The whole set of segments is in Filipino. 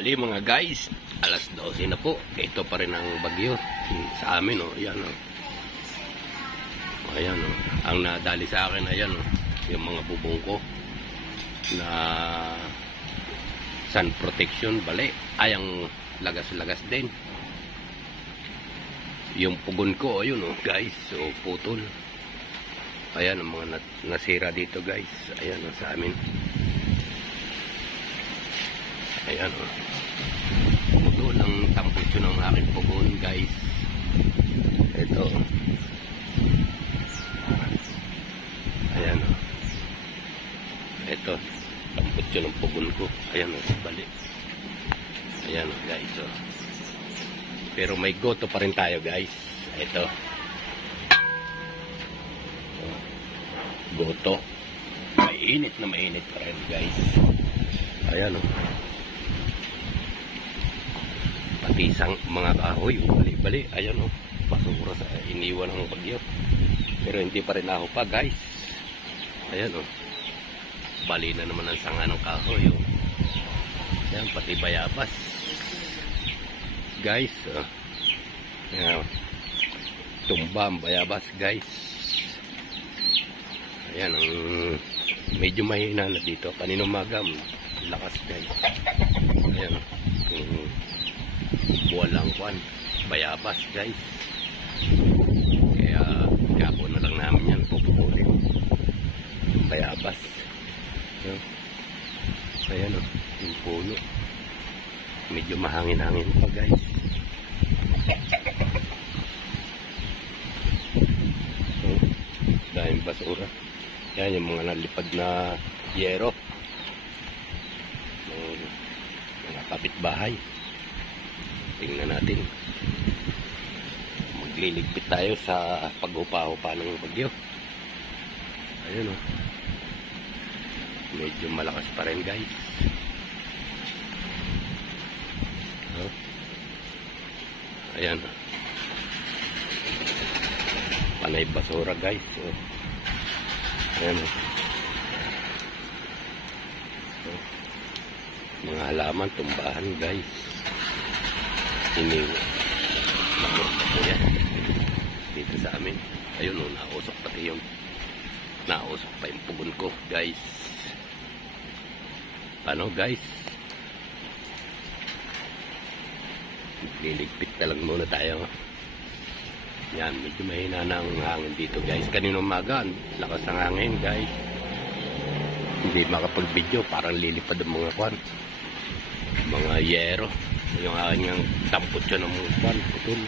Ali mga guys, alas 12 na po. Ito pa rin ang bagyo sa amin, oh. Ayan, oh. Ayan, oh. Ang nadali sa akin, ayan, oh. Yung mga bubong ko na sun protection, bali. Ay, ang lagas-lagas din. Yung pugon ko, ayun, oh, guys. So, putol. Ayan, ang mga nasira dito, guys. Ayan, oh, sa amin. Ayan, oh. Puto ng tambutso ng aking pugon, guys. Ito. Ayan, oh. Ito. Tambutso ng pugon ko. Ayan, oh. Balik. Ayan, oh, guys, oh. Pero may goto pa rin tayo, guys. Ito. Goto. Mainit na mainit pa rin, guys. Ayan, oh. Pati isang mga kahoy, bali-bali. Ayan, oh. Basura sa iniwan ng bagyo. Pero hindi pa rin ako pa, guys. Ayan, oh. Bali na naman ang sanga ng kahoy, oh. Ayan, pati bayabas. Guys, oh. Ayan, oh. Tumba ang bayabas, guys. Ayan, ang medyo mahina na dito. Kanina umaga, lakas, guys. Ayan, oh. Walang kwan, bayabas, guys. Kaya po na lang namin yan pupulin. Bayabas. Ayan, oh, yung puno. Medyo mahangin-hangin pa, guys. Dahil basura. Yan yung mga nalipad na yero. Mga kapitbahay. Tingnan natin. Magliligpit tayo sa paghupa-hupa ng bagyo. Ayun, oh. Medyo malakas pa rin, guys. Oh. Ayan. Panay basura, guys. Oh. Ayan, oh. Oh. Mga halaman, tumbahan, guys. Iniwan. Nakurta po yan. Dito sa amin. Ayun, oh, nausok pati yung nausok pa yung pugon ko, guys. Ano, guys? Liligpit na lang muna tayo. Yan, medyo mahina na ang hangin dito, guys. Kanina umaga, lakas ng hangin, guys. Hindi makapag-video, parang lilipad ang mga kwan. Mga yero. Yung aking tampot siya ng mga kwan, putol.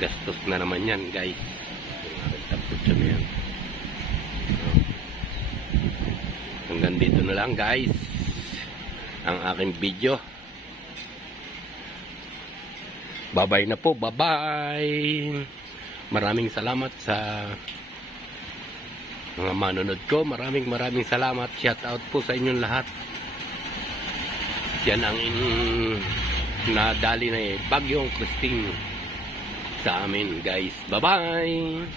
Gastos na naman yan, guys. Yung aking tampot siya na yan. Hanggang dito na lang, guys, ang aking video. Bye-bye na po. Bye-bye. Maraming salamat sa mga manonood ko. Maraming salamat. Shout out po sa inyong lahat. Yan ang nadali na bagyong Christine sa amin, guys. Bye-bye.